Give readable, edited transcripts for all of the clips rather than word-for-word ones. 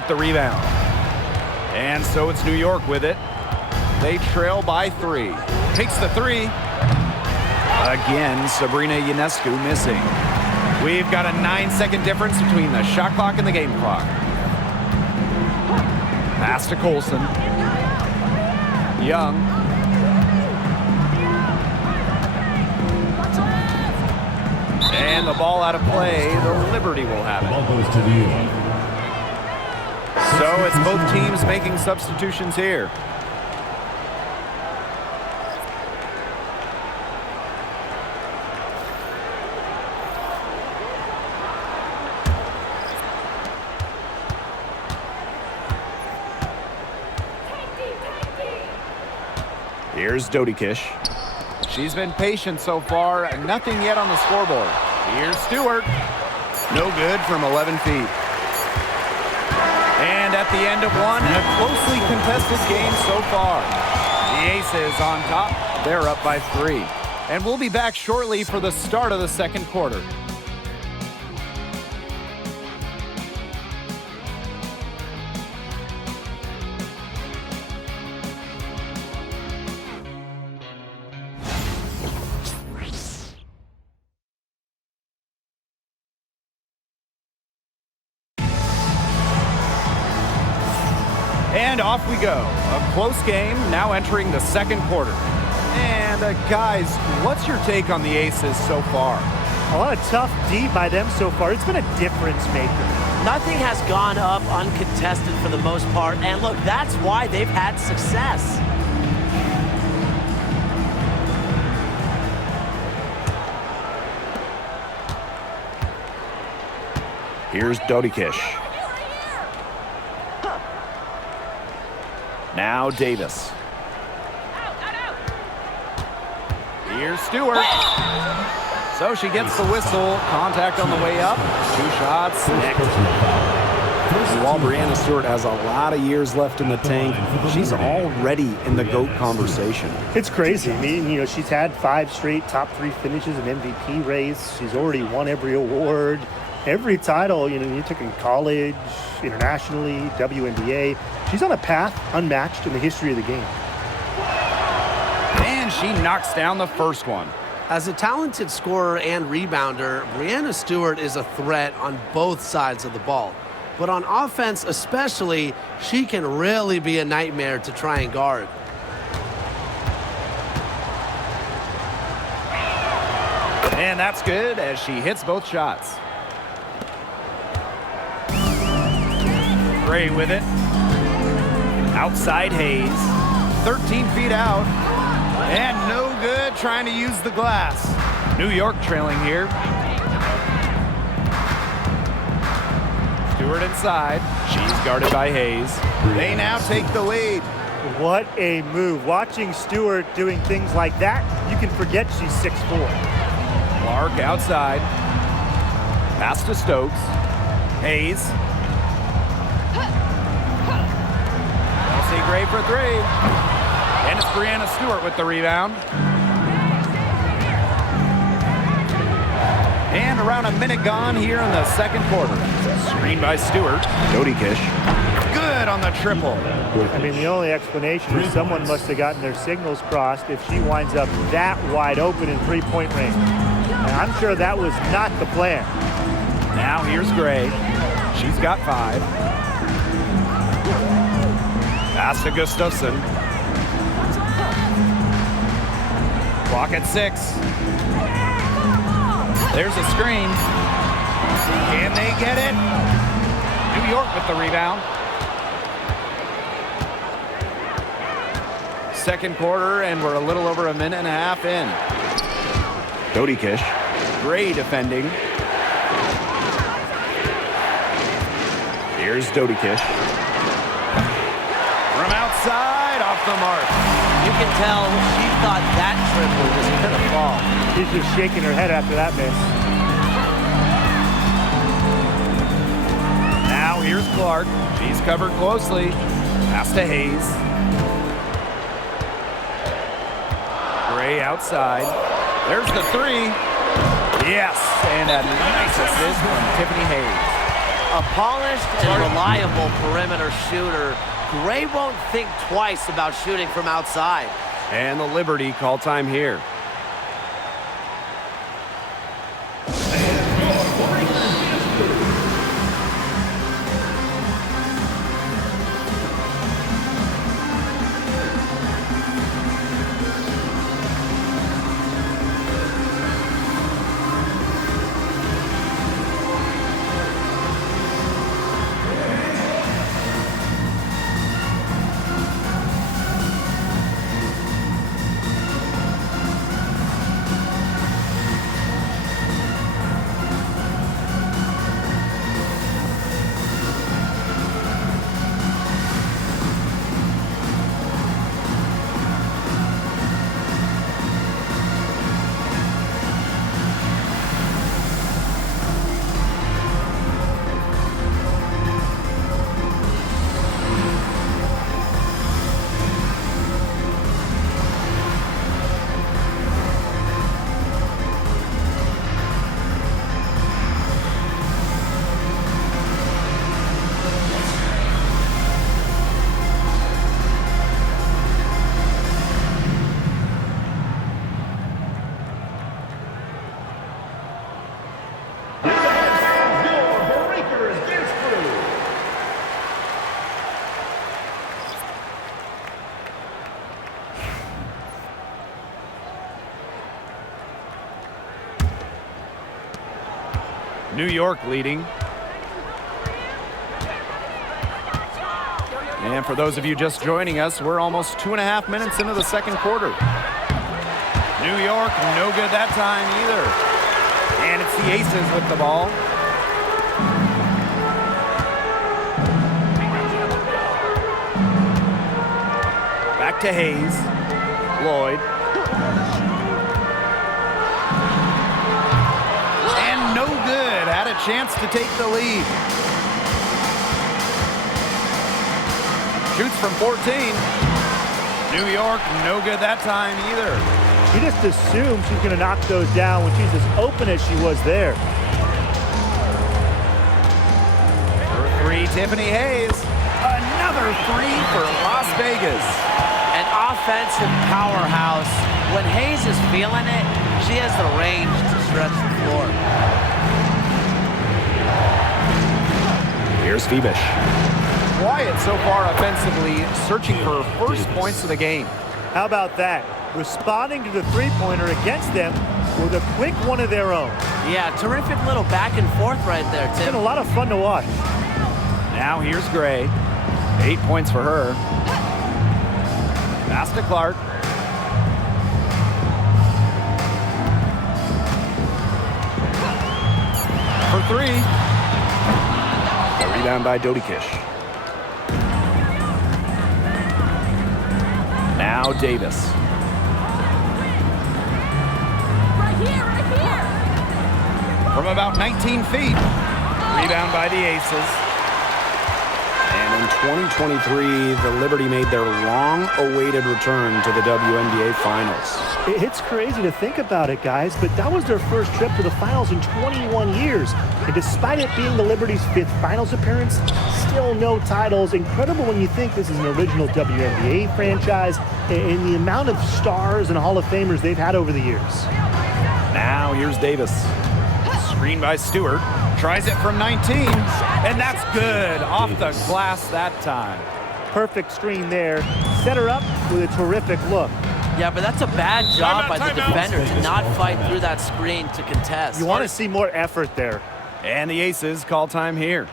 with the rebound. And so it's New York with it. They trail by 3. Takes the 3. Again, Sabrina Ionescu missing. We've got a 9-second difference between the shot clock and the game clock. Pass to Colson. Young. And the ball out of play. The Liberty will have it. Ball goes to New York. So it's both teams making substitutions here. Here's Dodikish. She's been patient so far. Nothing yet on the scoreboard. Here's Stewart. No good from 11 feet. And at the end of one, a closely contested game so far. The Aces on top. They're up by 3. And we'll be back shortly for the start of the second quarter. And off we go. A close game, now entering the second quarter. And guys, what's your take on the Aces so far? A lot of tough D by them so far. It's been a difference maker. Nothing has gone up uncontested for the most part. And look, that's why they've had success. Here's Dodikish. Now Davis. Here's Stewart. So she gets the whistle. Contact on the way up. 2 shots. While Breanna Stewart has a lot of years left in the tank, she's already in the GOAT conversation. It's crazy. I mean, she's had 5 straight top 3 finishes, an MVP race. She's already won every award. Every title, you took in college, internationally, WNBA. She's on a path unmatched in the history of the game. And she knocks down the first one. As a talented scorer and rebounder, Breanna Stewart is a threat on both sides of the ball. But on offense especially, she can really be a nightmare to try and guard. And that's good as she hits both shots. Gray with it. Outside Hayes. 13 feet out. And no good trying to use the glass. New York trailing here. Stewart inside. She's guarded by Hayes. They now take the lead. What a move. Watching Stewart doing things like that, you can forget she's 6'4". Clark outside. Pass to Stokes. Hayes. Kelsey Gray for 3. And it's Breanna Stewart with the rebound. And around a minute gone here in the second quarter. Screen by Stewart. Dodikish. Good on the triple. I mean, the only explanation is someone must have gotten their signals crossed if she winds up that wide open in three-point range. And I'm sure that was not the plan. Now here's Gray. She's got 5. Pass to Gustafson. Clock at 6. There's a screen. Can they get it? New York with the rebound. Second quarter, and we're a little over a minute and a half in. Dodikish. Gray defending. Here's Dodikish. From outside, off the mark. You can tell she thought that triple was going to fall. She's just shaking her head after that miss. Now here's Clark. She's covered closely. Pass to Hayes. Gray outside. There's the 3. Yes, and a nice assist from Tiffany Hayes. A polished and reliable perimeter shooter. Gray won't think twice about shooting from outside. And the Liberty call time here. New York leading. And for those of you just joining us, we're almost 2.5 minutes into the second quarter. New York, no good that time either. And it's the Aces with the ball. Back to Hayes. Lloyd. And no good. Had a chance to take the lead. Shoots from 14. New York, no good that time either. You just assume she's going to knock those down when she's as open as she was there. For three, Tiffany Hayes. Another three for Las Vegas. An offensive powerhouse. When Hayes is feeling it, she has the range to stretch the floor. Here's Febish. Quiet so far offensively, searching for her first points of the game. How about that? Responding to the three-pointer against them with a quick one of their own. Yeah, terrific little back and forth right there, Tim. It's been a lot of fun to watch. Now here's Gray. 8 points for her. Pass to Clark. For three. The rebound by Dodi Kish. Now Davis. Right here. From about 19 feet. Rebound by the Aces. And in 2023, the Liberty made their long-awaited return to the WNBA Finals. It's crazy to think about it, guys, but that was their first trip to the finals in 21 years. And despite it being the Liberty's 5th finals appearance, still no titles. Incredible when you think this is an original WNBA franchise and the amount of stars and Hall of Famers they've had over the years. Now here's Davis. Screen by Stewart. Tries it from 19. And that's good. Off the glass that time. Perfect screen there. Set her up with a terrific look. Yeah, but that's a bad job by the defender to not fight through that screen to contest. You want to see more effort there. And the Aces call time here.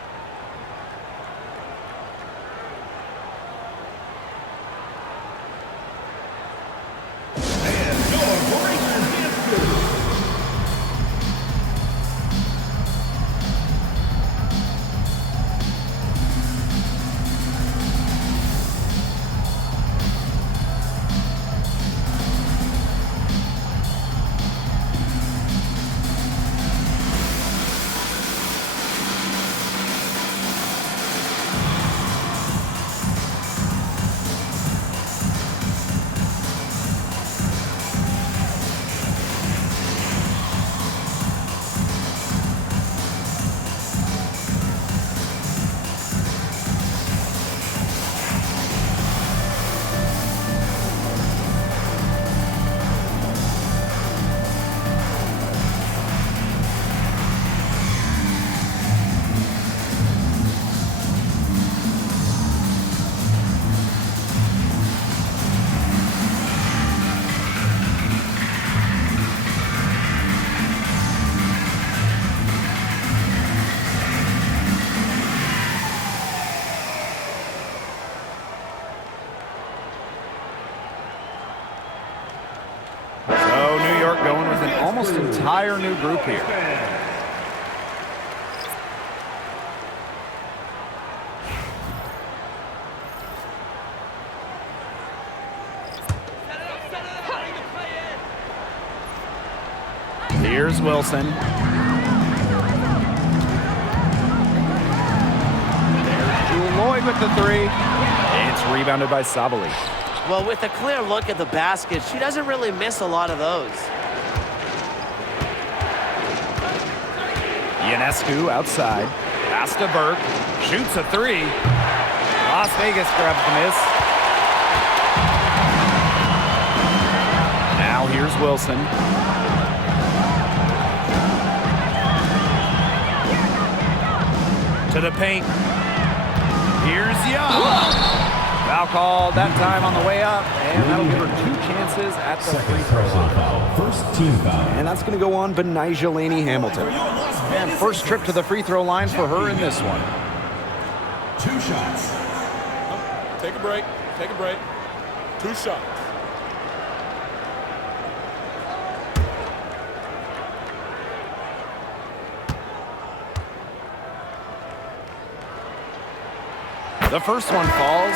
almost entire new group here. Here's Wilson. There's Jewel Lloyd with the three. It's rebounded by Sabali. Well, with a clear look at the basket, she doesn't really miss a lot of those. Ionescu outside. Pass to Burke. Shoots a three. Las Vegas grabs the miss. Now here's Wilson. To the paint. Here's Young. Foul called that time on the way up, and that'll give her 2 chances at the free throw line. First team foul. And that's going to go on Benijah Laney Hamilton. And first trip to the free throw line for her in this one. 2 shots. Take a break. Take a break. 2 shots. The first one falls.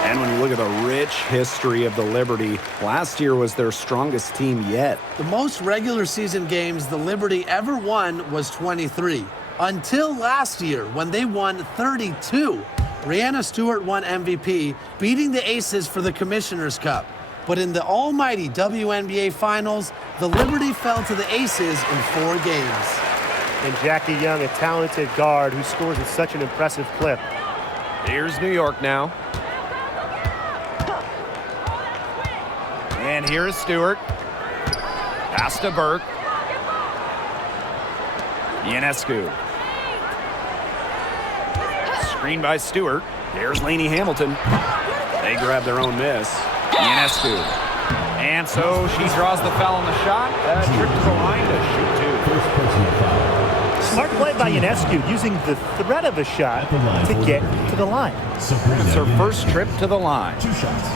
And when you look at the rich history of the Liberty, last year was their strongest team yet. The most regular season games the Liberty ever won was 23. Until last year, when they won 32. Breanna Stewart won MVP, beating the Aces for the Commissioner's Cup. But in the almighty WNBA Finals, the Liberty fell to the Aces in 4 games. And Jackie Young, a talented guard who scores at such an impressive clip. Here's New York now. And here is Stewart. Pass to Burke. Ionescu. Screen by Stewart. There's Laney Hamilton. They grab their own miss. Ionescu. And so she draws the foul on the shot. Trip to the line to shoot 2. First personal foul. Smart play by Ionescu, using the threat of a shot to get to the line. It's her first trip to the line. 2 shots.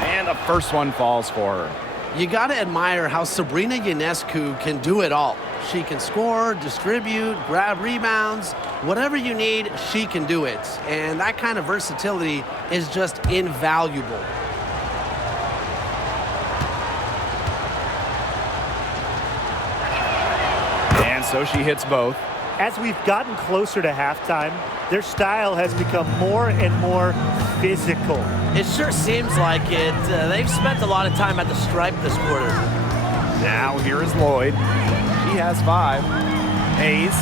And the first one falls for her. You got to admire how Sabrina Ionescu can do it all. She can score, distribute, grab rebounds. Whatever you need, she can do it. And that kind of versatility is just invaluable. And so she hits both. As we've gotten closer to halftime, their style has become more and more physical. It sure seems like it. They've spent a lot of time at the stripe this quarter. Now here is Lloyd. He has 5. Hayes.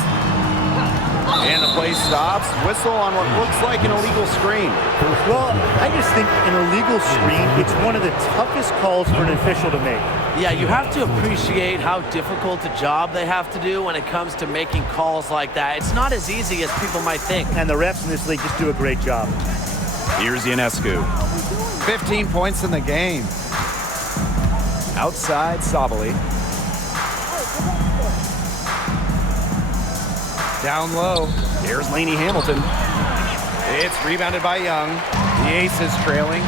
And the play stops. Whistle on what looks like an illegal screen. Well, I just think an illegal screen, it's one of the toughest calls for an official to make. Yeah, you have to appreciate how difficult a job they have to do when it comes to making calls like that. It's not as easy as people might think. And the refs in this league just do a great job. Here's Ionescu. 15 points in the game. Outside Sabali. Down low. Here's Laney Hamilton. It's rebounded by Young. The Aces trailing.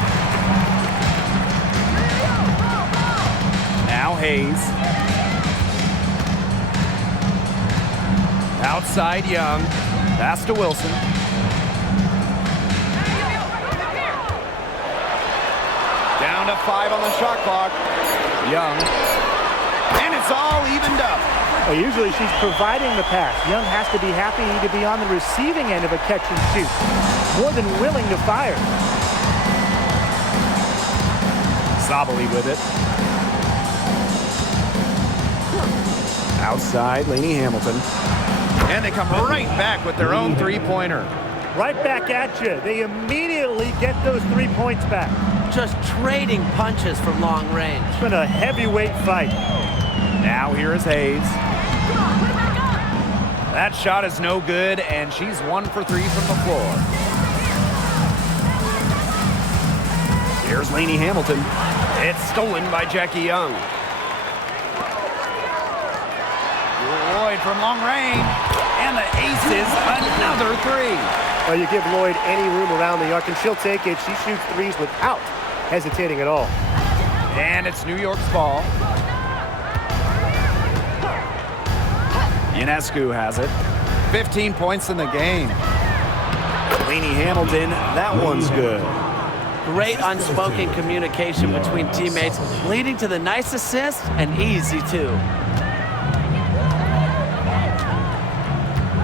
Now Hayes. Outside Young. Pass to Wilson. Down to 5 on the shot clock. Young. And it's all evened up. Well, usually she's providing the pass. Young has to be happy to be on the receiving end of a catch and shoot. More than willing to fire. Sabali with it. Outside, Laney Hamilton. And they come right back with their own 3-pointer. Right back at you. They immediately get those 3 points back. Just trading punches from long range. It's been a heavyweight fight. Now here is Hayes. That shot is no good, and she's 1 for 3 from the floor. Here's Laney Hamilton. It's stolen by Jackie Young. Lloyd from long range. And the aces, another three. Well, you give Lloyd any room around the arc, and she'll take it. She shoots threes without hesitating at all. And it's New York's ball. Ionescu has it. 15 points in the game. Lainey Hamilton, that one's good. Great unspoken communication between teammates, leading to the nice assist and easy too.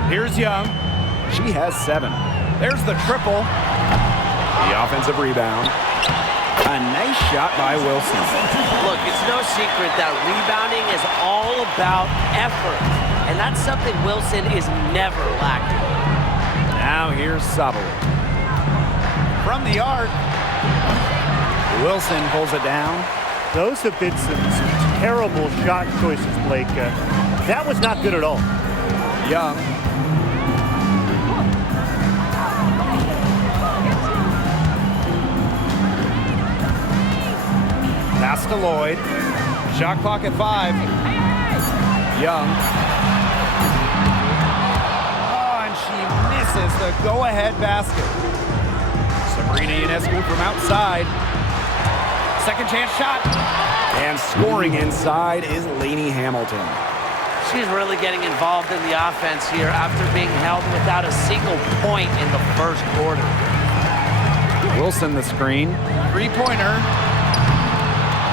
Here's Young. She has 7. There's the triple. The offensive rebound. A nice shot by Wilson. Look, it's no secret that rebounding is all about effort, and that's something Wilson is never lacking. Now here's Sabali. From the arc. Wilson pulls it down. Those have been some terrible shot choices, Blake. That was not good at all. Young. Pass to Lloyd. Shot clock at 5. Young. Oh, and she misses the go-ahead basket. Sabrina Ionescu from outside. Second chance shot. And scoring inside is Lainey Hamilton. She's really getting involved in the offense here after being held without a single point in the first quarter. Wilson the screen. Three-pointer.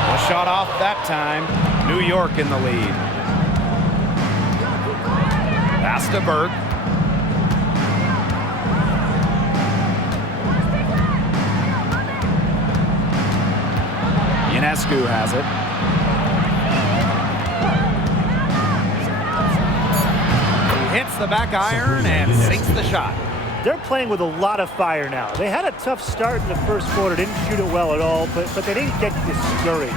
A shot off that time. New York in the lead. Pass to Burke. Ionescu has it. He hits the back iron and sinks the shot. They're playing with a lot of fire now. They had a tough start in the first quarter, didn't shoot it well at all, but they didn't get discouraged.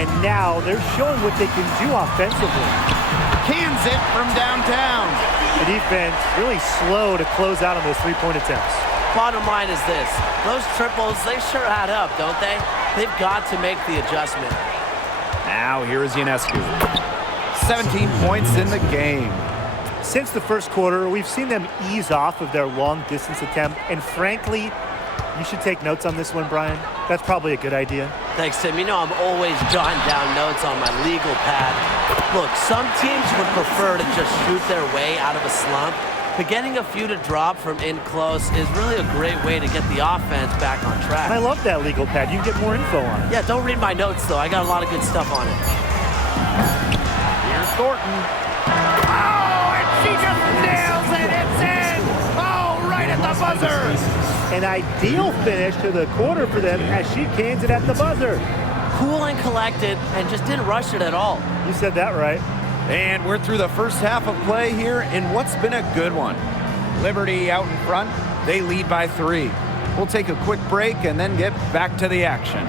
And now they're showing what they can do offensively. Cans it from downtown. The defense really slow to close out on those three-point attempts. Bottom line is this. Those triples, they sure add up, don't they? They've got to make the adjustment. Now here is Ionescu. 17 points in the game. Since the first quarter, we've seen them ease off of their long-distance attempt, and frankly, you should take notes on this one, Brian. That's probably a good idea. Thanks, Tim. You know I'm always jotting down notes on my legal pad. Look, some teams would prefer to just shoot their way out of a slump, but getting a few to drop from in close is really a great way to get the offense back on track. And I love that legal pad. You can get more info on it. Yeah, don't read my notes, though. I got a lot of good stuff on it. Here's Thornton. Oh, and she just nails it. It's in. Oh, right at the buzzer. An ideal finish to the quarter for them as she cans it at the buzzer. Cool and collected, and just didn't rush it at all. You said that right. And we're through the first half of play here in what's been a good one. Liberty out in front. They lead by 3. We'll take a quick break and then get back to the action.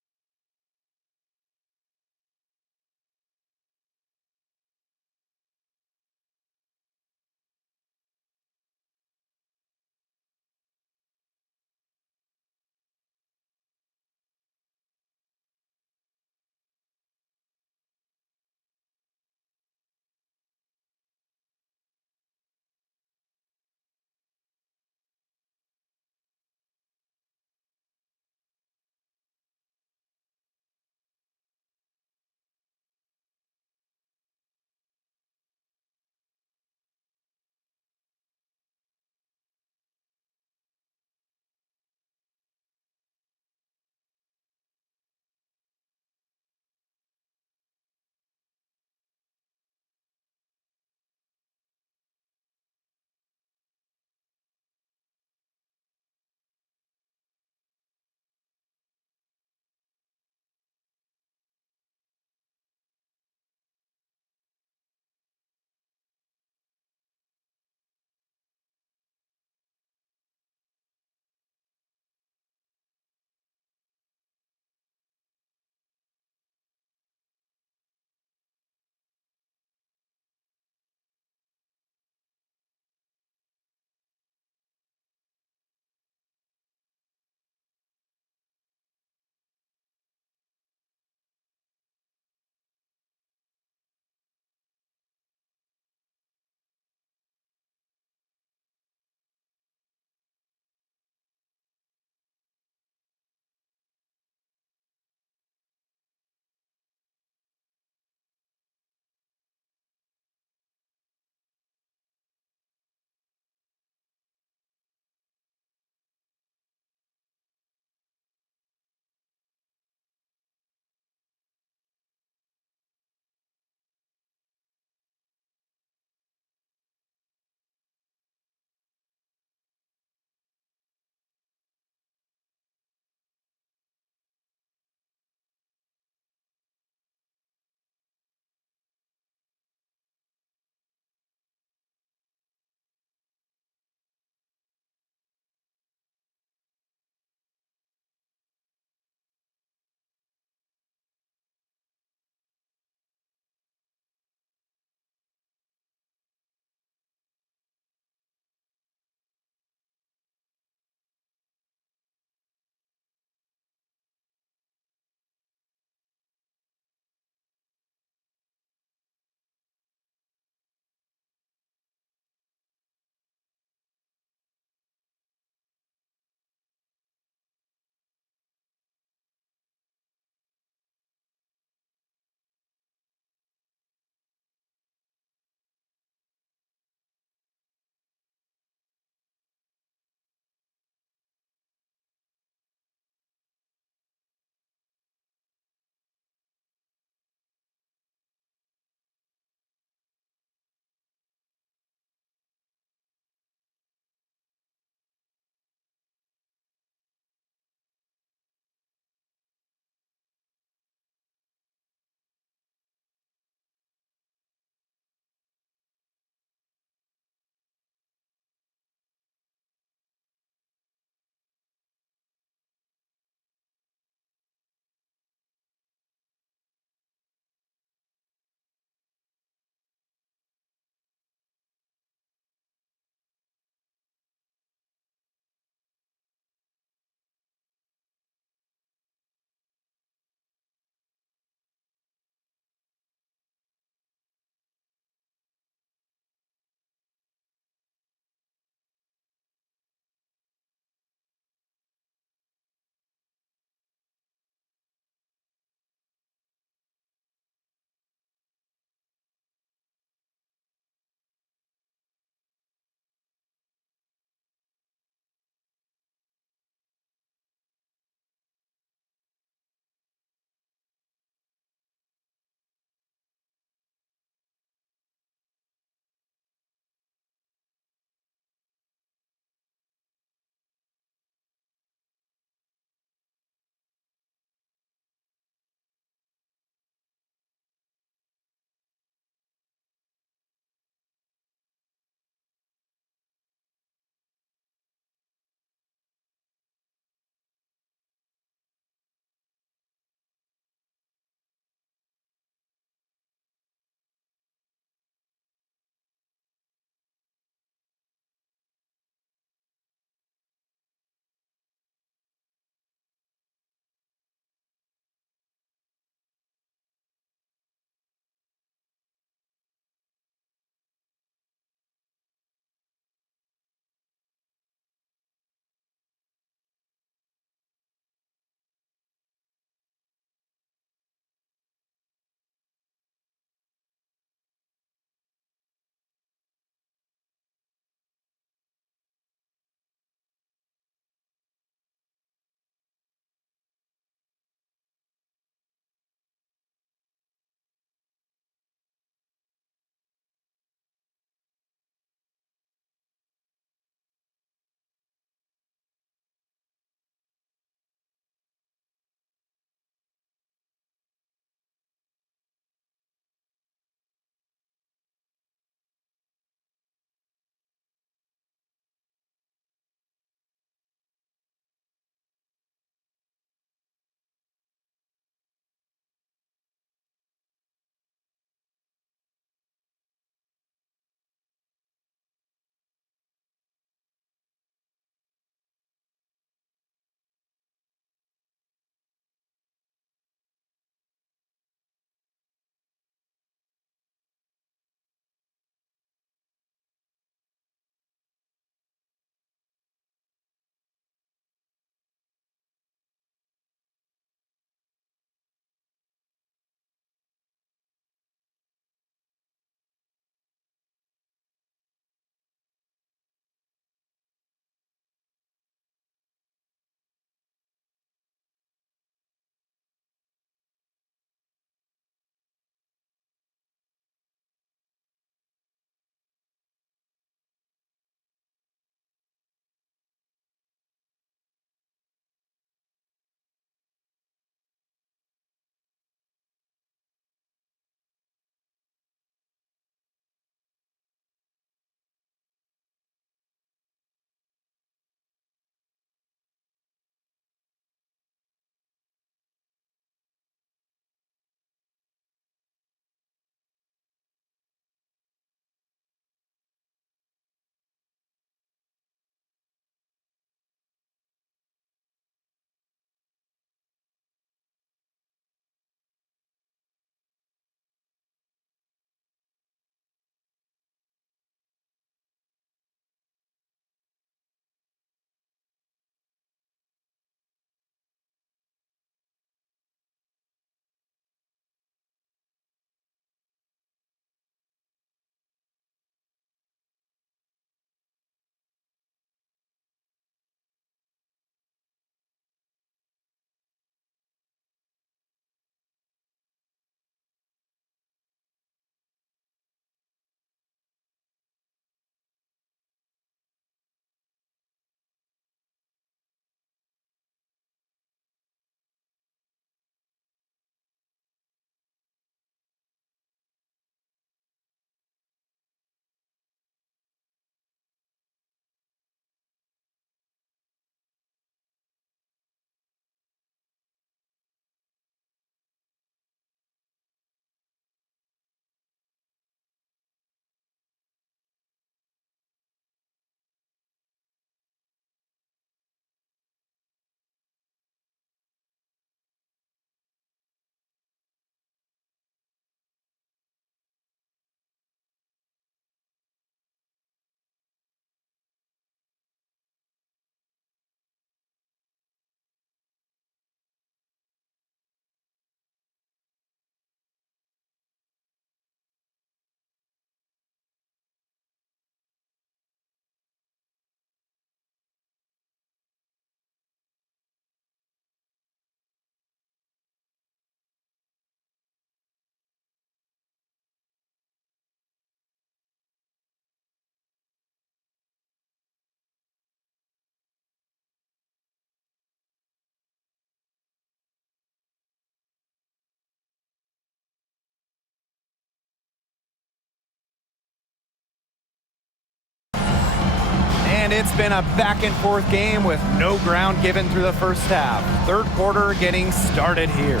And it's been a back-and-forth game with no ground given through the first half. Third quarter getting started here.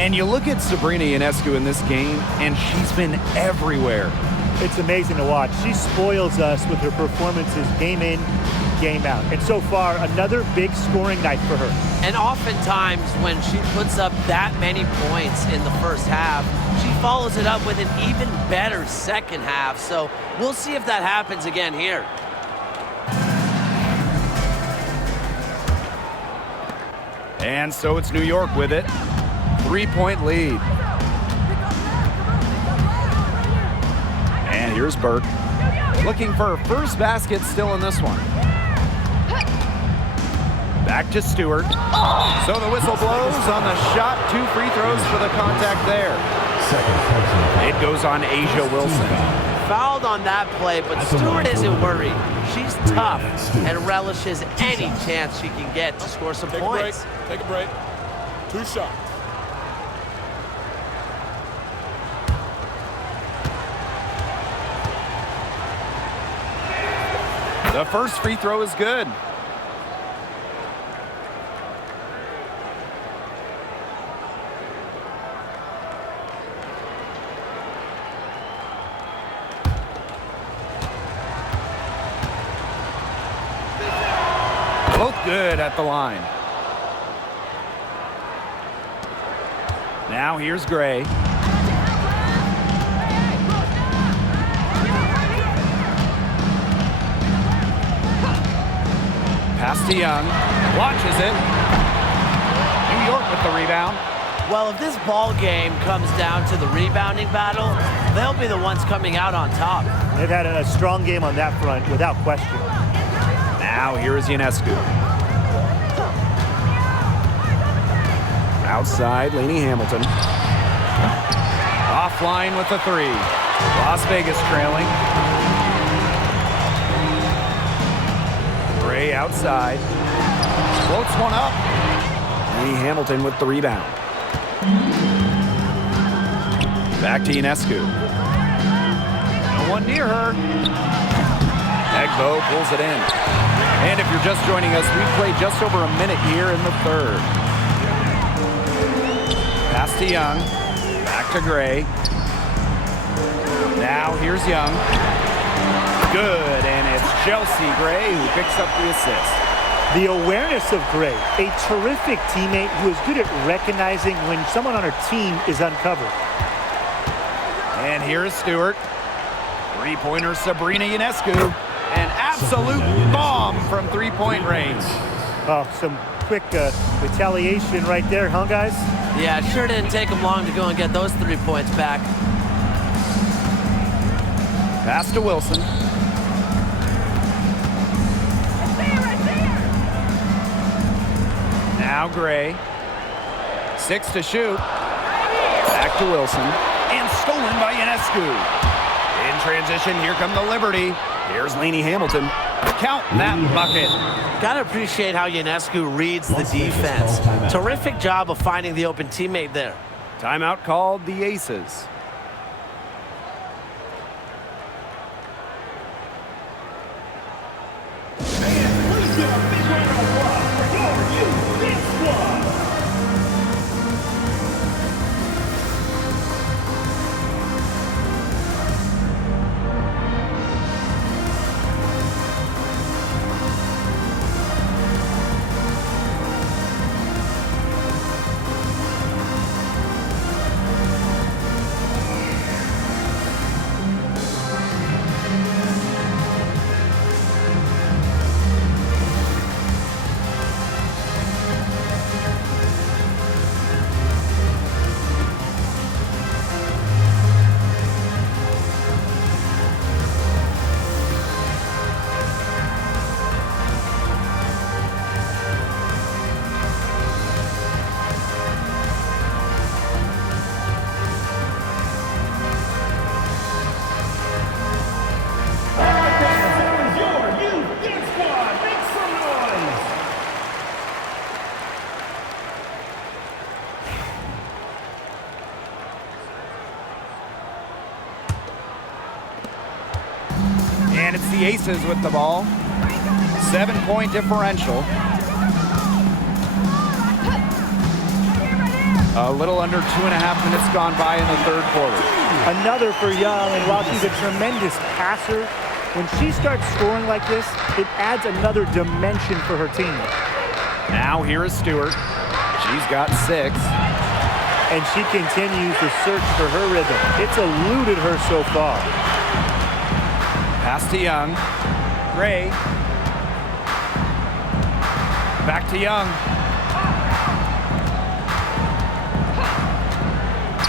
And you look at Sabrina Ionescu in this game, and she's been everywhere. It's amazing to watch. She spoils us with her performances game in, game out. And so far, another big scoring night for her. And oftentimes when she puts up that many points in the first half, she follows it up with an even better second half. So we'll see if that happens again here. And so it's New York with it. 3-point lead. And here's Burke. Looking for her first basket still in this one. Back to Stewart. So the whistle blows on the shot. 2 free throws for the contact there. It goes on Asia Wilson. Fouled on that play, but Stewart isn't worried. She's tough and relishes any chance she can get to score some points. Take a break. 2 shots. The first free throw is good. Both good at the line. Now here's Gray. Pass to Young. Watches it. New York with the rebound. Well, if this ball game comes down to the rebounding battle, they'll be the ones coming out on top. They've had a strong game on that front, without question. Now here is Ionescu. Outside, Lainey Hamilton. Offline with the 3. Las Vegas trailing. Gray outside. Floats one up. Lainey Hamilton with the rebound. Back to Ionescu. No one near her. Egbo pulls it in. And if you're just joining us, we've played just over a minute here in the third. Pass to Young. Back to Gray. Now here's Young. Good, and it's Chelsea Gray who picks up the assist. The awareness of Gray, a terrific teammate who is good at recognizing when someone on her team is uncovered. And here is Stewart. Three-pointer Sabrina Ionescu. An absolute bomb from three-point range. Oh, some quick retaliation right there, huh, guys? Yeah, it sure didn't take them long to go and get those 3 points back. Pass to Wilson. Now Gray. 6 to shoot. Back to Wilson. And stolen by Ionescu. In transition, here come the Liberty. Here's Lainey Hamilton. Count that bucket. Gotta appreciate how Ionescu reads the defense. Terrific job of finding the open teammate there. Timeout called the Aces. And it's the Aces with the ball. 7-point differential. A little under 2.5 minutes gone by in the third quarter. Another for Young, and while she's a tremendous passer, when she starts scoring like this, it adds another dimension for her team. Now here is Stewart. She's got 6. And she continues to search for her rhythm. It's eluded her so far. Pass to Young. Gray. Back to Young.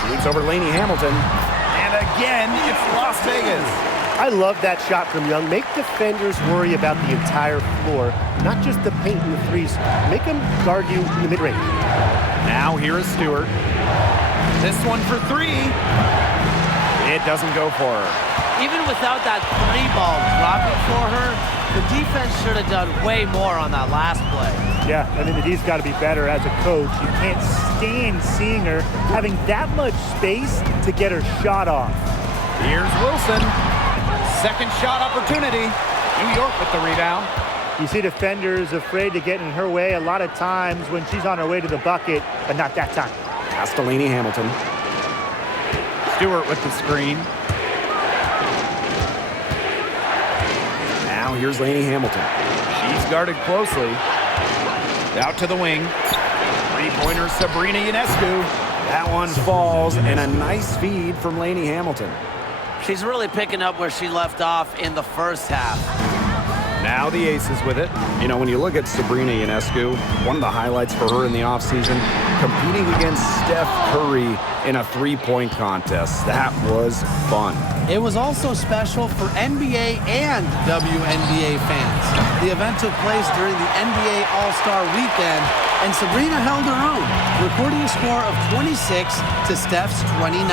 Moves over Lainey Hamilton. And again, it's Las Vegas. I love that shot from Young. Make defenders worry about the entire floor, not just the paint and the threes. Make them guard you in the mid-range. Now here is Stewart. This one for 3. It doesn't go for her. Even without that 3-ball dropping for her, the defense should have done way more on that last play. Yeah, I mean, the D's got to be better as a coach. You can't stand seeing her having that much space to get her shot off. Here's Wilson. Second shot opportunity. New York with the rebound. You see defenders afraid to get in her way a lot of times when she's on her way to the bucket, but not that time. Pass to Lainey Hamilton. Stewart with the screen. Now here's Lainey Hamilton. She's guarded closely. Out to the wing. Three-pointer Sabrina Ionescu. That one falls, and a nice feed from Lainey Hamilton. She's really picking up where she left off in the first half. Now the Aces with it. You know, when you look at Sabrina Ionescu, one of the highlights for her in the offseason, competing against Steph Curry in a three-point contest. That was fun. It was also special for NBA and WNBA fans. The event took place during the NBA All-Star Weekend, and Sabrina held her own, recording a score of 26 to Steph's 29.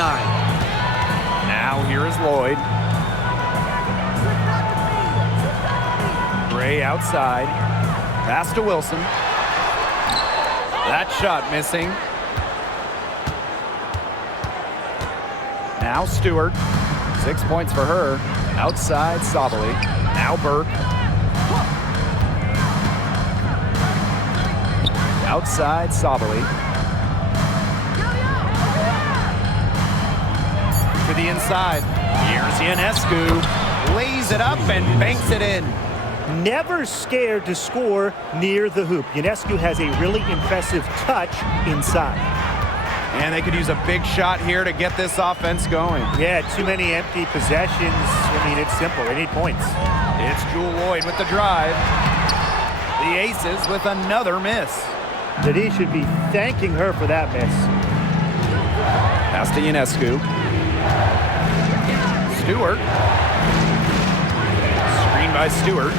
Now here is Lloyd. Gray outside. Pass to Wilson. That shot missing. Now Stewart. 6 points for her. Outside Sabali. Now Burke. Outside Sabali. To the inside. Here's Ionescu. Lays it up and banks it in. Never scared to score near the hoop. Ionescu has a really impressive touch inside. And they could use a big shot here to get this offense going. Yeah, too many empty possessions. I mean, it's simple. They need points. It's Jewel Lloyd with the drive. The Aces with another miss. The D should be thanking her for that miss. Pass to Ionescu. Stewart. Screen by Stewart.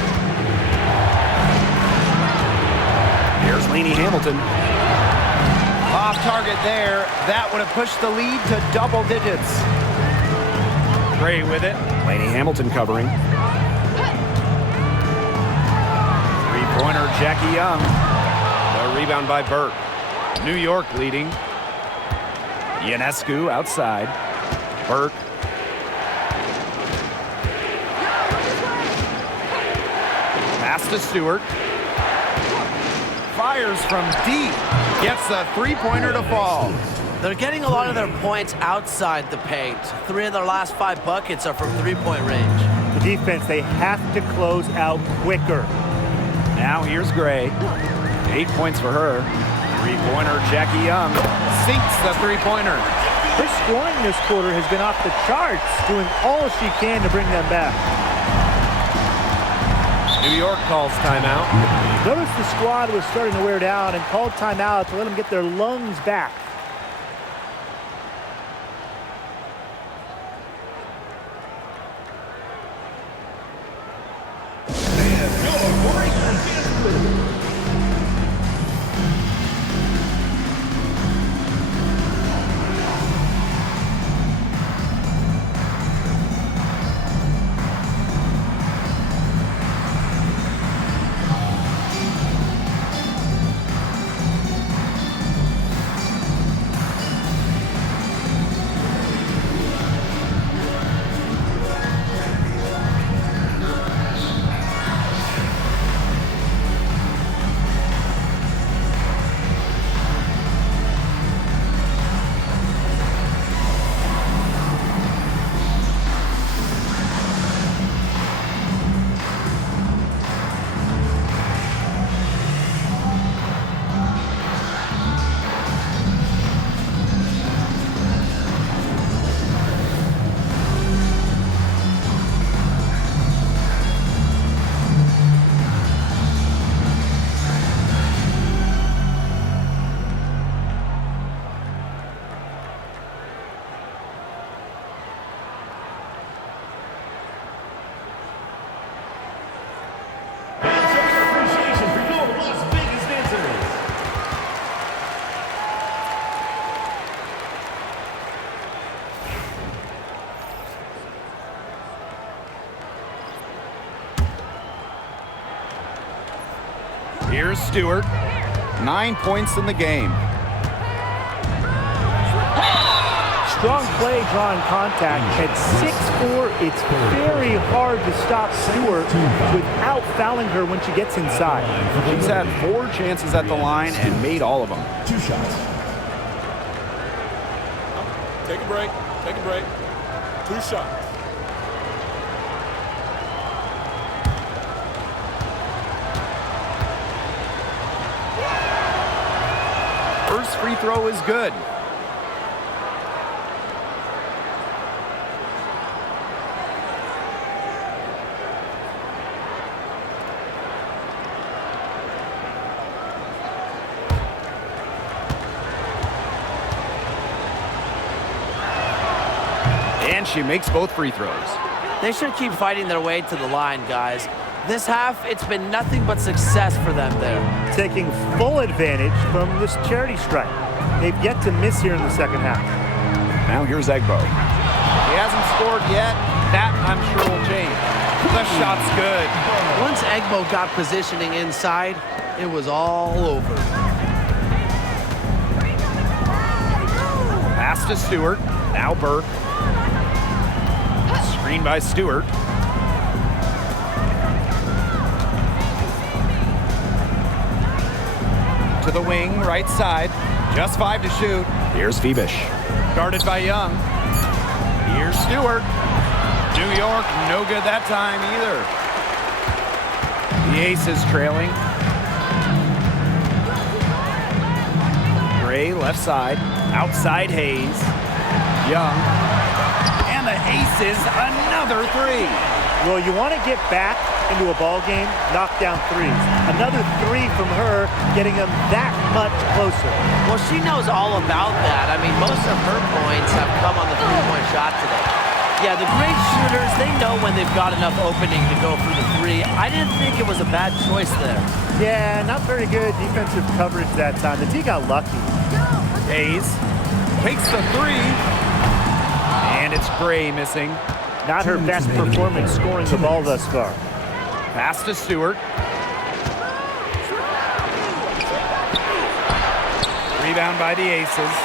Here's Lainey Hamilton. Off target there. That would have pushed the lead to double digits. Gray with it. Lainey Hamilton covering. Three-pointer Jackie Young. The rebound by Burke. New York leading. Ionescu outside. Burke. Pass to Stewart. Fires from deep. Gets a three-pointer to fall. They're getting a lot of their points outside the paint. 3 of their last 5 buckets are from three-point range. The defense, they have to close out quicker. Now here's Gray. 8 points for her. Three-pointer Jackie Young sinks the three-pointer. Her scoring this quarter has been off the charts, doing all she can to bring them back. New York calls timeout. Notice the squad was starting to wear down and called timeout to let them get their lungs back. Here's Stewart. 9 points in the game. Strong play, drawing contact. At 6'4", it's very hard to stop Stewart without fouling her when she gets inside. She's had 4 chances at the line and made all of them. 2 shots. Take a break. Take a break. 2 shots. First free throw is good. And she makes both free throws. They should keep fighting their way to the line, guys. This half, it's been nothing but success for them there. Taking full advantage from this charity strike. They've yet to miss here in the second half. Now here's Egbo. He hasn't scored yet. That, I'm sure, will change. The shot's good. Once Egbo got positioning inside, it was all over. Pass to Stewart. Now Burke. Screen by Stewart. To the wing, right side. Just 5 to shoot. Here's Phoebish. Guarded by Young. Here's Stewart. New York, no good that time either. The Aces trailing. Gray, left side. Outside Hayes. Young. And the Aces, another 3. Well, you want to get back into a ball game, knock down threes. Another 3 from her, getting them that much closer. Well, she knows all about that. I mean, most of her points have come on the three-point shot today. Yeah, the great shooters, they know when they've got enough opening to go for the 3. I didn't think it was a bad choice there. Yeah, not very good defensive coverage that time. The D got lucky. Hayes takes the 3. And it's Gray missing. Not her best performance scoring the ball thus far. Pass to Stewart. Rebound by the Aces.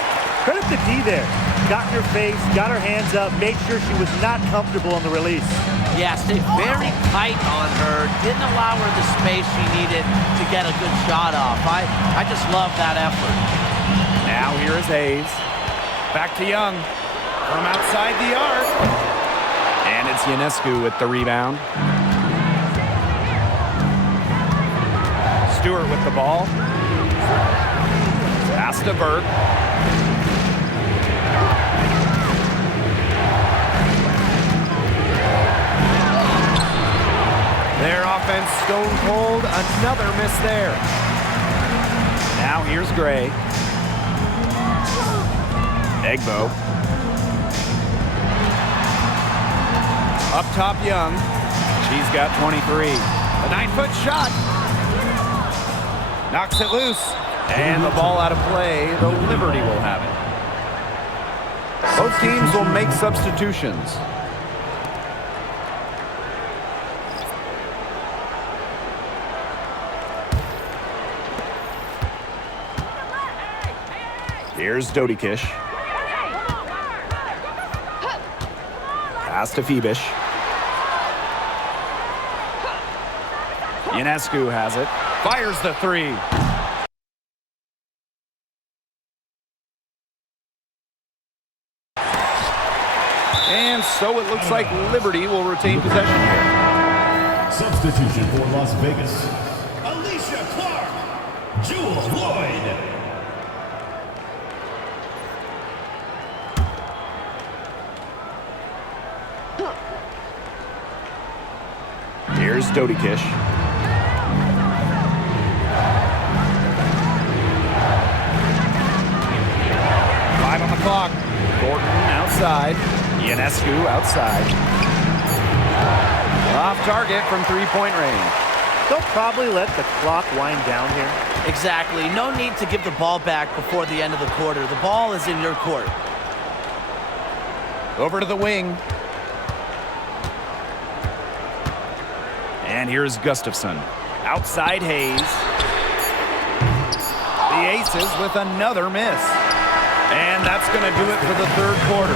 Credit the D there. Got in her face, got her hands up, made sure she was not comfortable on the release. Yeah, stayed very tight on her. Didn't allow her the space she needed to get a good shot off. I just love that effort. Now here is Hayes. Back to Young. From outside the arc. And it's Ionescu with the rebound. Stewart with the ball. Pass to Burke. Their offense stone cold. Another miss there. Now here's Gray. Egbo. Up top, Young. She's got 23. A 9-foot shot. Knocks it loose. And the ball out of play. The Liberty will have it. Both teams will make substitutions. Here's Dodikish. Pass to Phoebish. Ionescu has it. Fires the 3. And so it looks like Liberty will retain possession here. Substitution for Las Vegas. Alicia Clark. Jewel Lloyd. Here's Dodikish. 5 on the clock. Gordon outside. Ionescu outside. Off target from 3-point range. They'll probably let the clock wind down here. Exactly. No need to give the ball back before the end of the quarter. The ball is in your court. Over to the wing. And here's Gustafson. Outside Hayes. Aces with another miss. And that's going to do it for the third quarter.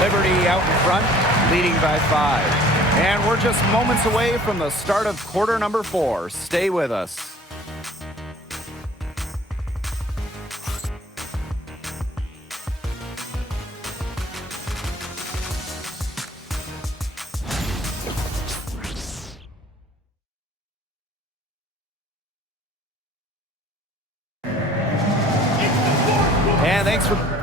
Liberty out in front, leading by 5. And we're just moments away from the start of quarter number 4. Stay with us. And thanks for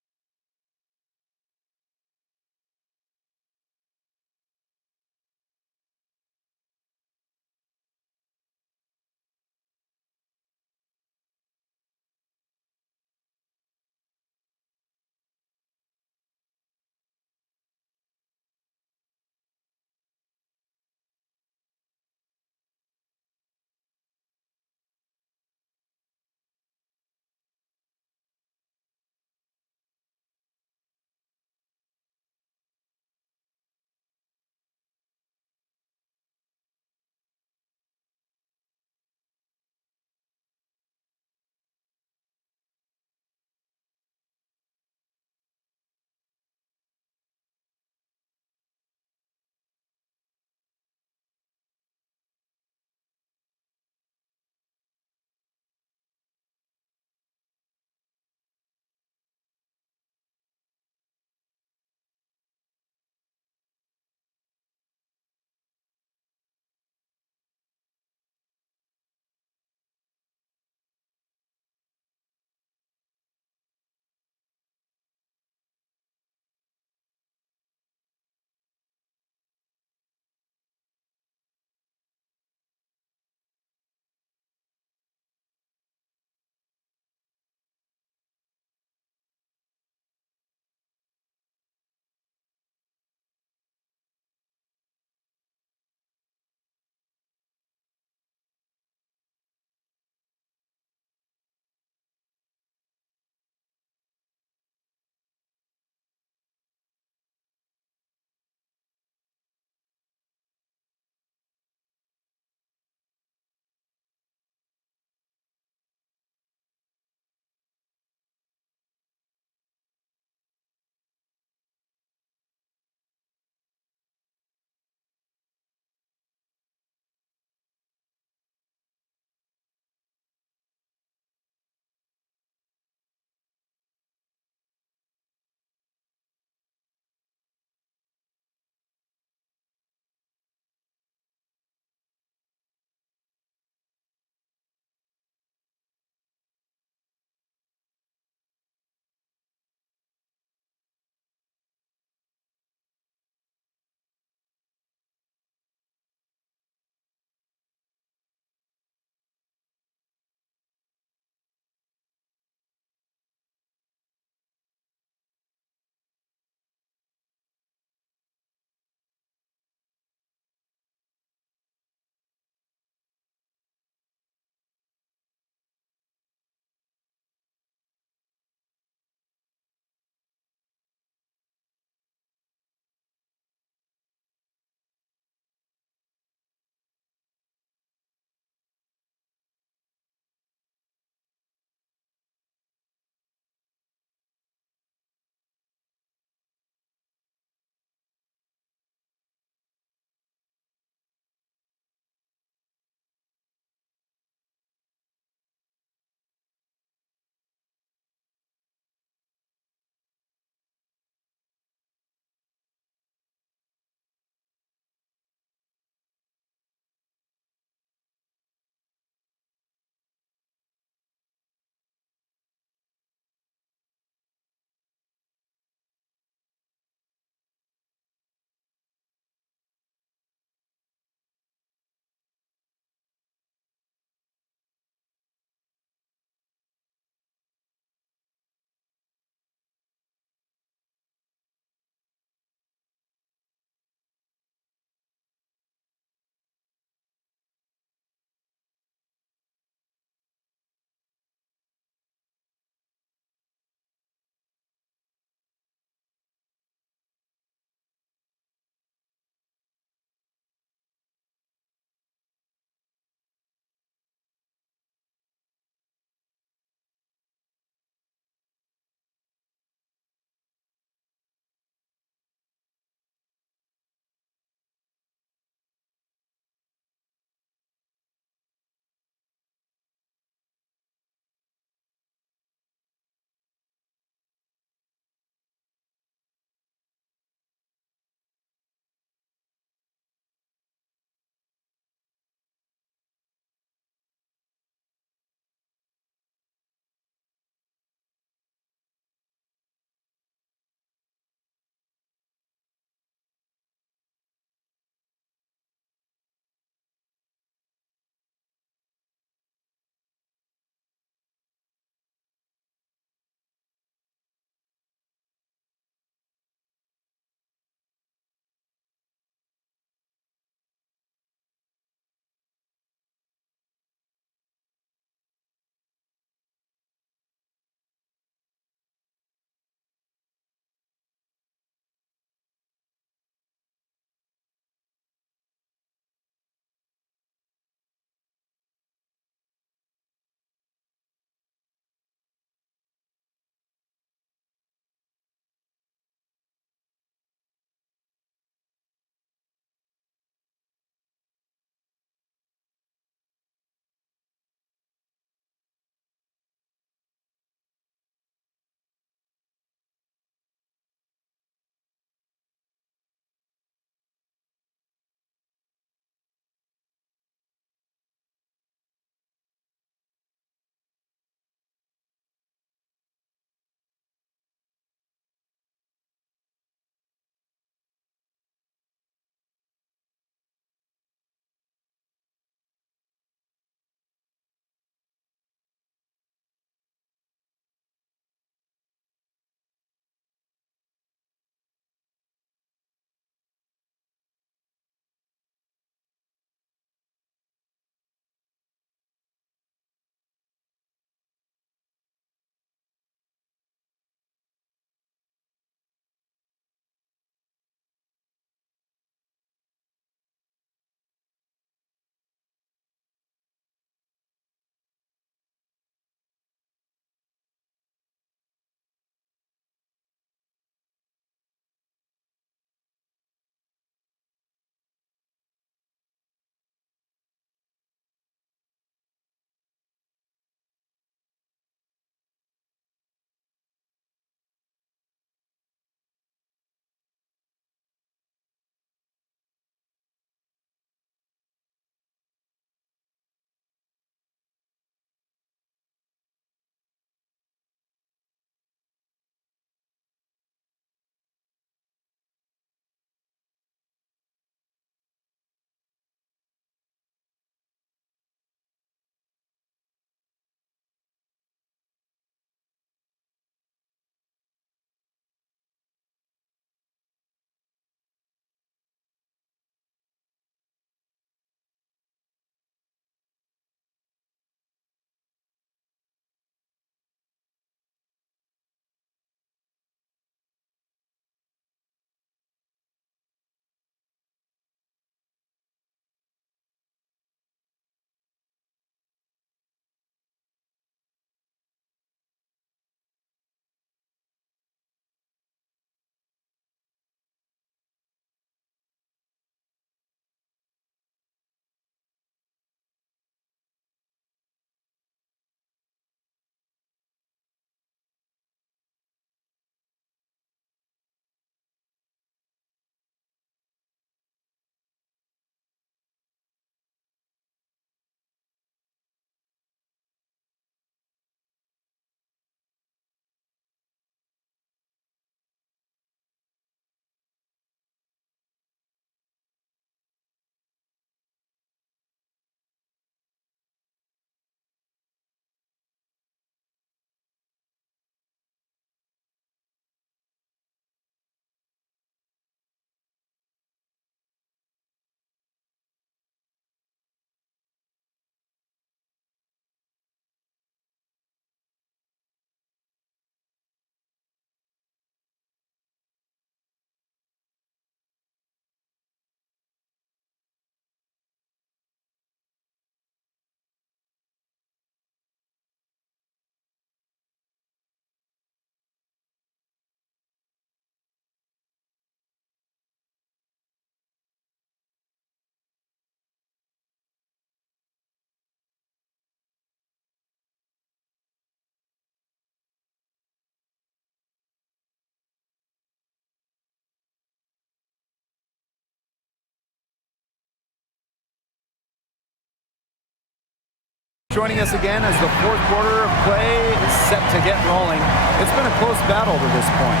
Joining us again as the fourth quarter of play is set to get rolling. It's been a close battle to this point.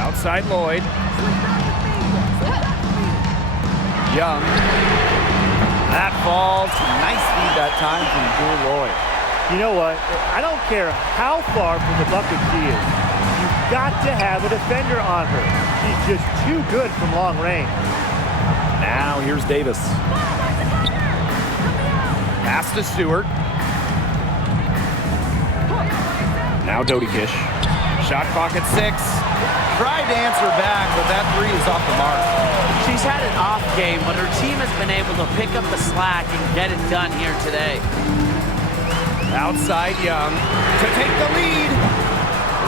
Outside Lloyd. Young. That falls. Nice feed that time from Jewel Lloyd. You know what? I don't care how far from the bucket she is. You've got to have a defender on her. She's just too good from long range. Now here's Davis. Pass to Stewart. Now Dodikish. Shot clock at 6. Tried to answer back, but that three is off the mark. She's had an off game, but her team has been able to pick up the slack and get it done here today. Outside Young to take the lead.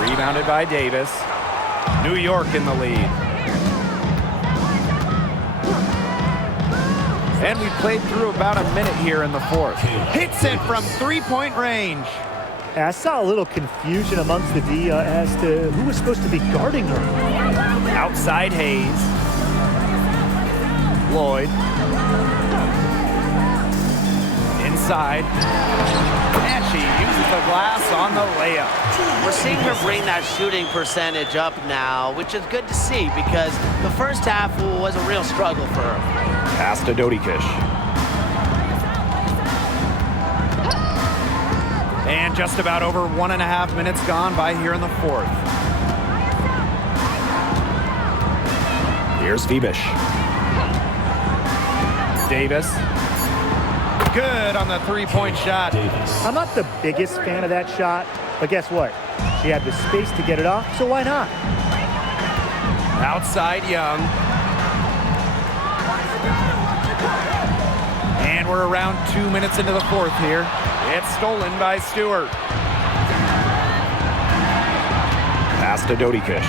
Rebounded by Davis. New York in the lead. And we played through about a minute here in the fourth. Hits it from three-point range. I saw a little confusion amongst the D as to who was supposed to be guarding her. Outside Hayes. Lloyd. Inside. And she uses the glass on the layup. We're seeing her bring that shooting percentage up now, which is good to see because the first half was a real struggle for her. Pass to Dodikish. And just about over 1.5 minutes gone by here in the fourth. Here's Phoebish. Davis. Good on the three-point shot. I'm not the biggest fan of that shot, but guess what? She had the space to get it off, so why not? Outside Young. And we're around 2 minutes into the fourth here. It's stolen by Stewart. Pass to Dodikish.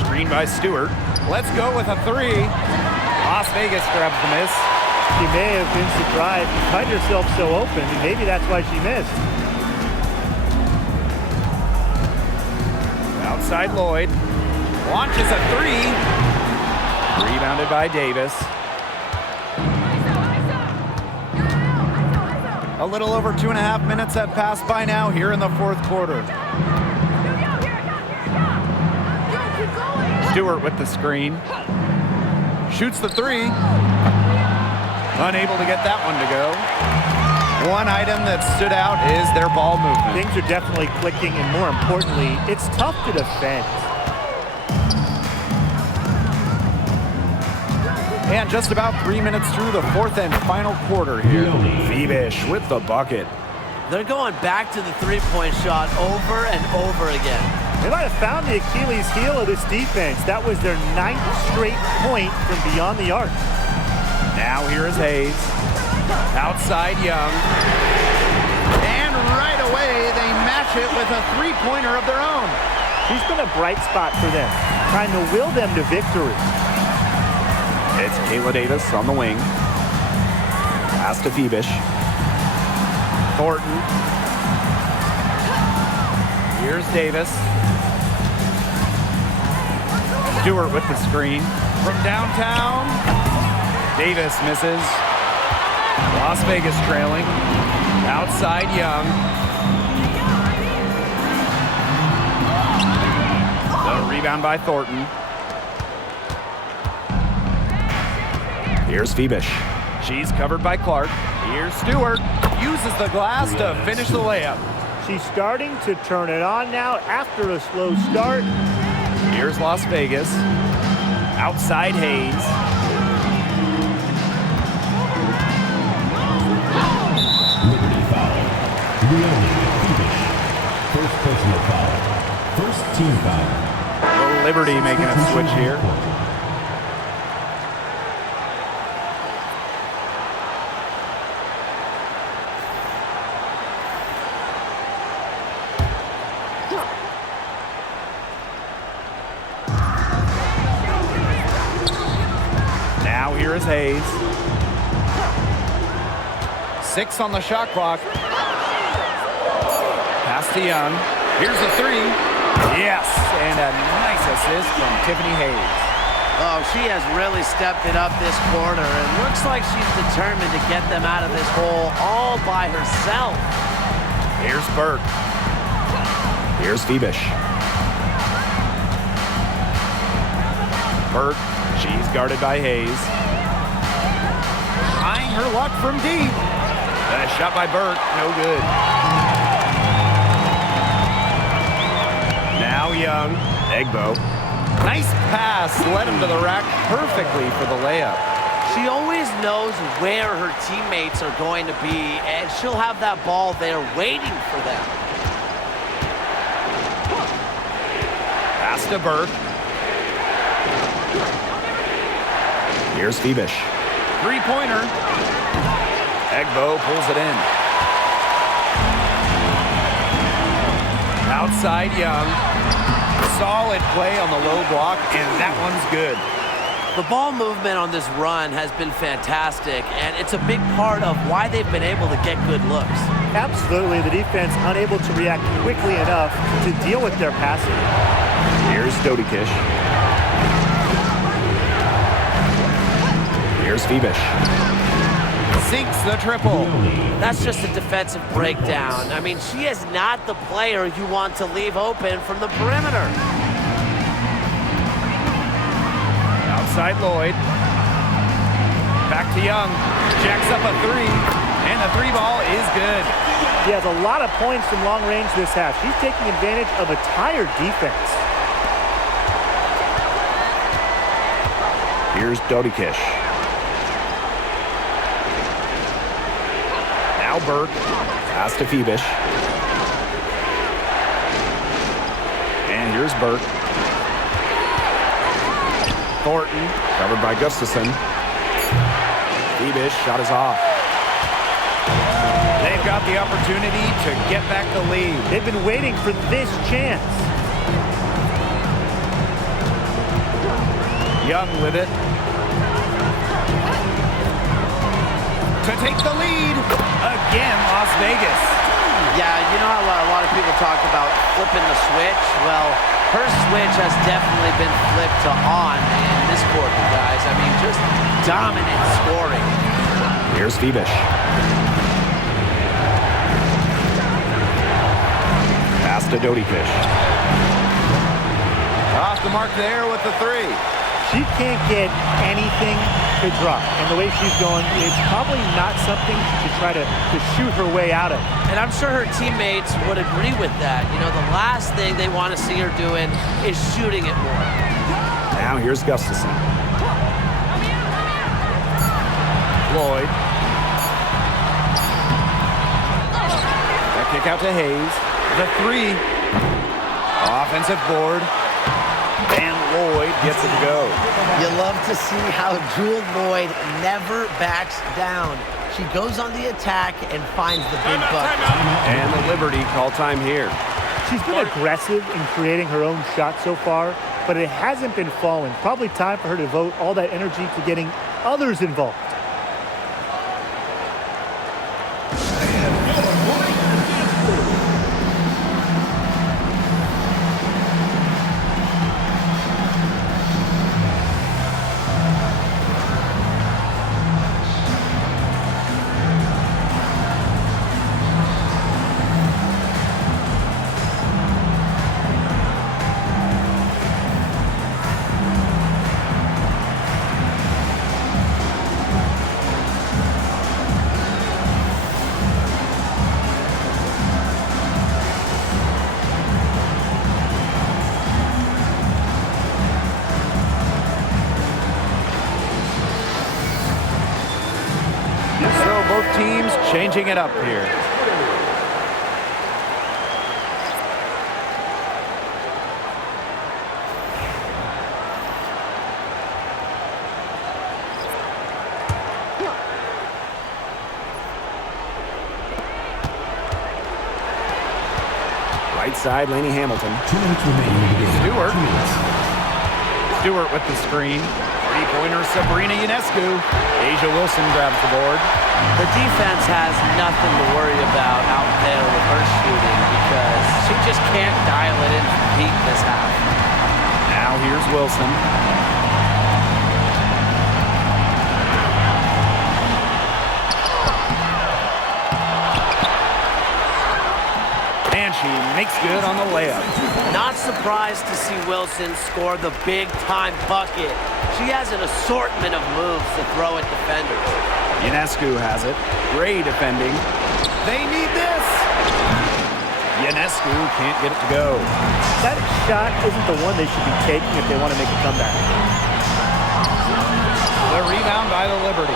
Screen by Stewart. Let's go with a three. Las Vegas grabs the miss. She may have been surprised. She find herself so open, and maybe that's why she missed. Outside Lloyd. Launches a three. Rebounded by Davis. A little over 2.5 minutes have passed by now here in the fourth quarter. Stewart with the screen. Shoots the three. Unable to get that one to go. One item that stood out is their ball movement. Things are definitely clicking, and more importantly, it's tough to defend. And just about 3 minutes through the fourth and final quarter here. Phoebish with the bucket. They're going back to the three-point shot over and over again. They might have found the Achilles heel of this defense. That was their 9th straight point from beyond the arc. Now here is Hayes. Outside Young. And right away they match it with a three-pointer of their own. She's been a bright spot for them, trying to will them to victory. It's Kayla Davis on the wing. Pass to Phoebish. Thornton. Here's Davis. Stewart with the screen. From downtown. Davis misses. Las Vegas trailing. Outside Young. The rebound by Thornton. Here's Phoebish. She's covered by Clark. Here's Stewart. Uses the glass to finish the layup. She's starting to turn it on now after a slow start. Here's Las Vegas. Outside Hayes. Liberty foul. Phoebish. First personal foul. First team foul. Liberty making a switch here. Now here is Hayes. 6 on the shot clock. Pass to Young. Here's the three. Yes, and a nice assist from Tiffany Hayes. Oh, she has really stepped it up this quarter, and looks like she's determined to get them out of this hole all by herself. Here's Burke. Here's Phoebish. Burke, she's guarded by Hayes. Trying her luck from deep. A shot by Burke, no good. Now Young, Egbo. Nice pass, led him to the rack perfectly for the layup. She always knows where her teammates are going to be, and she'll have that ball there waiting for them. Pass to Burke. Here's Phoebish. Three-pointer. Egbo pulls it in. Outside Young. Solid play on the low block, and that one's good. The ball movement on this run has been fantastic, and it's a big part of why they've been able to get good looks. Absolutely, the defense unable to react quickly enough to deal with their passing. Here's Dodikish. Here's Phoebish. Sinks the triple. That's just a defensive breakdown. I mean, she is not the player you want to leave open from the perimeter. Outside Lloyd. Back to Young. Jacks up a three. And the three ball is good. He has a lot of points from long range this half. She's taking advantage of a tired defense. Here's Dodikish. Now Burke. Pass to Phoebish. And here's Burke. Thornton, covered by Gustafson. Phoebish, shot is off. They've got the opportunity to get back the lead. They've been waiting for this chance. Young with it. To take the lead. Again, Las Vegas. Yeah, you know how a lot of people talk about flipping the switch? Well, her switch has definitely been flipped to on in this quarter, guys. I mean, just dominant scoring. Here's Phoebish. Pass to Dodikish. Off the mark there with the three. She can't get anything to drop. And the way she's going, it's probably not something to try to shoot her way out of. And I'm sure her teammates would agree with that. You know, the last thing they want to see her doing is shooting it more. Now here's Gustafson. Lloyd. That kick out to Hayes. The three. Offensive board. And Lloyd gets it to go. You love to see how Jewel Lloyd never backs down. She goes on the attack and finds the big bucket. And the Liberty call time here. She's been aggressive in creating her own shot so far, but it hasn't been falling. Probably time for her to devote all that energy to getting others involved. Both teams changing it up here. Right side, Laney Hamilton. Stewart with the screen. Three-pointer, Sabrina Ionescu. Asia Wilson grabs the board. The defense has nothing to worry about out there with her shooting because She just can't dial it in from deep this half. Now here's Wilson. And she makes good on the layup. Not surprised to see Wilson score the big-time bucket. She has an assortment of moves to throw at defenders. Ionescu has it. Great defending. They need this. Ionescu can't get it to go. That shot isn't the one they should be taking if they want to make a comeback. The rebound by the Liberty.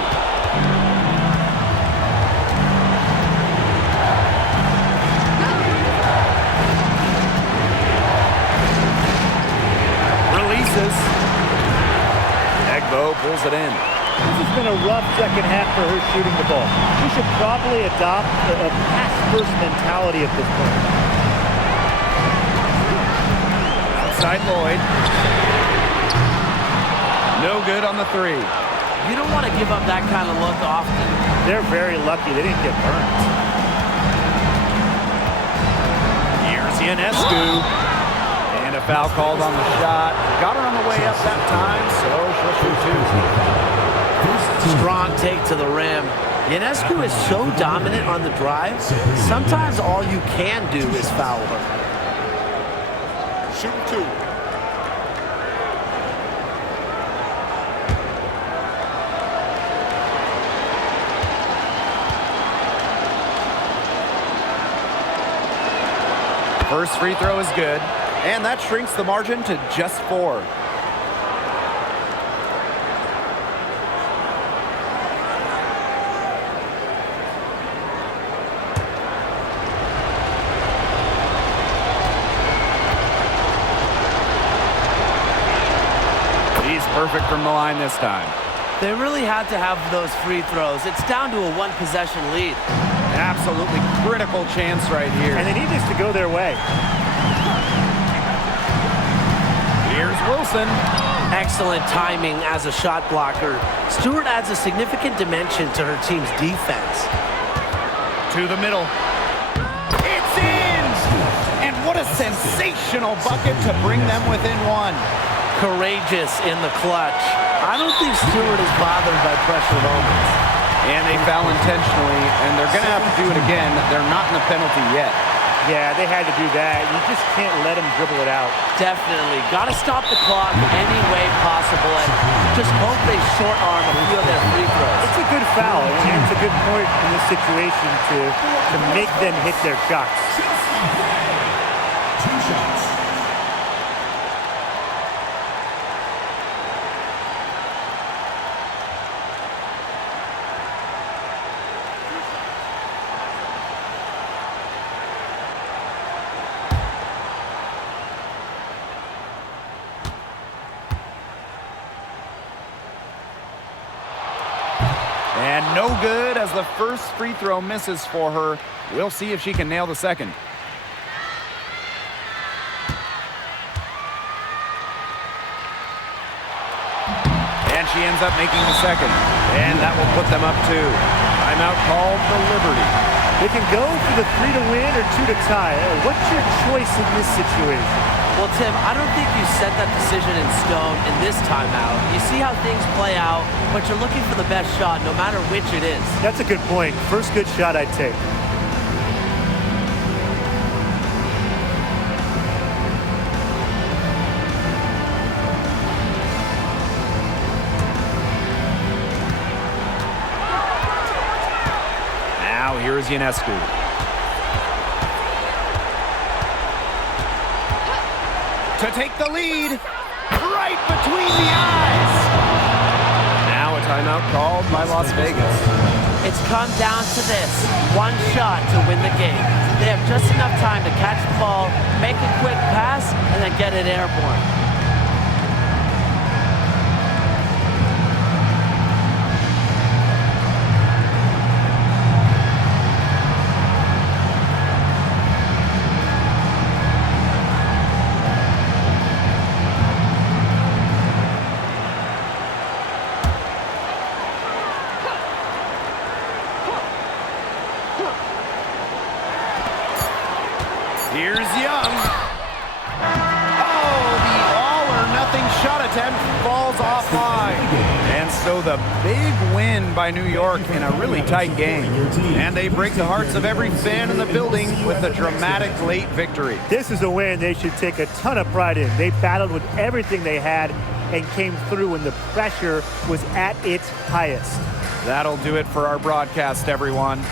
Releases. Egbo pulls it in. This has been a rough second half for her shooting the ball. She should probably adopt a pass-first mentality at this point. Outside Lloyd. No good on the three. You don't want to give up that kind of look often. They're very lucky they didn't get burned. Here's Ionescu. And a foul called on the shot. Got her on the way up that time, so she'll shoot two. Strong take to the rim. Ionescu is so dominant on the drive, sometimes all you can do is foul her. Shooting two. First free throw is good, and that shrinks the margin to just 4. Perfect from the line this time. They really had to have those free throws. It's down to a one-possession lead. An absolutely critical chance right here. And they need this to go their way. Here's Wilson. Excellent timing as a shot blocker. Stewart adds a significant dimension to her team's defense. To the middle. It's in! And what a sensational bucket to bring them within 1. Courageous in the clutch. I don't think Stewart is bothered by pressure moments. And they foul intentionally, and they're going to have to do it again. They're not in the penalty yet. Yeah, they had to do that. You just can't let them dribble it out. Definitely. Got to stop the clock any way possible and just hope they short arm a few of their free throws. It's a good foul, and it's a good point in this situation to make them hit their shots. Two shots. And no good as the first free throw misses for her. We'll see if she can nail the second. And she ends up making the second. And that will put them up 2. Timeout called the Liberty. They can go for the 3 to win or 2 to tie. What's your choice in this situation? Well, Tim, I don't think you set that decision in stone in this timeout. You see how things play out, but you're looking for the best shot no matter which it is. That's a good point. First good shot I'd take. Now here is Ionescu. To take the lead, right between the eyes. Now a timeout called by Las Vegas. It's come down to this. One shot to win the game. They have just enough time to catch the ball, make a quick pass, and then get it airborne. Here's Young. Oh, the all-or-nothing shot attempt falls offline. And so the big win by New York in a really tight game. And they break the hearts of every fan in the building with a dramatic late victory. This is a win they should take a ton of pride in. They battled with everything they had and came through when the pressure was at its highest. That'll do it for our broadcast, everyone.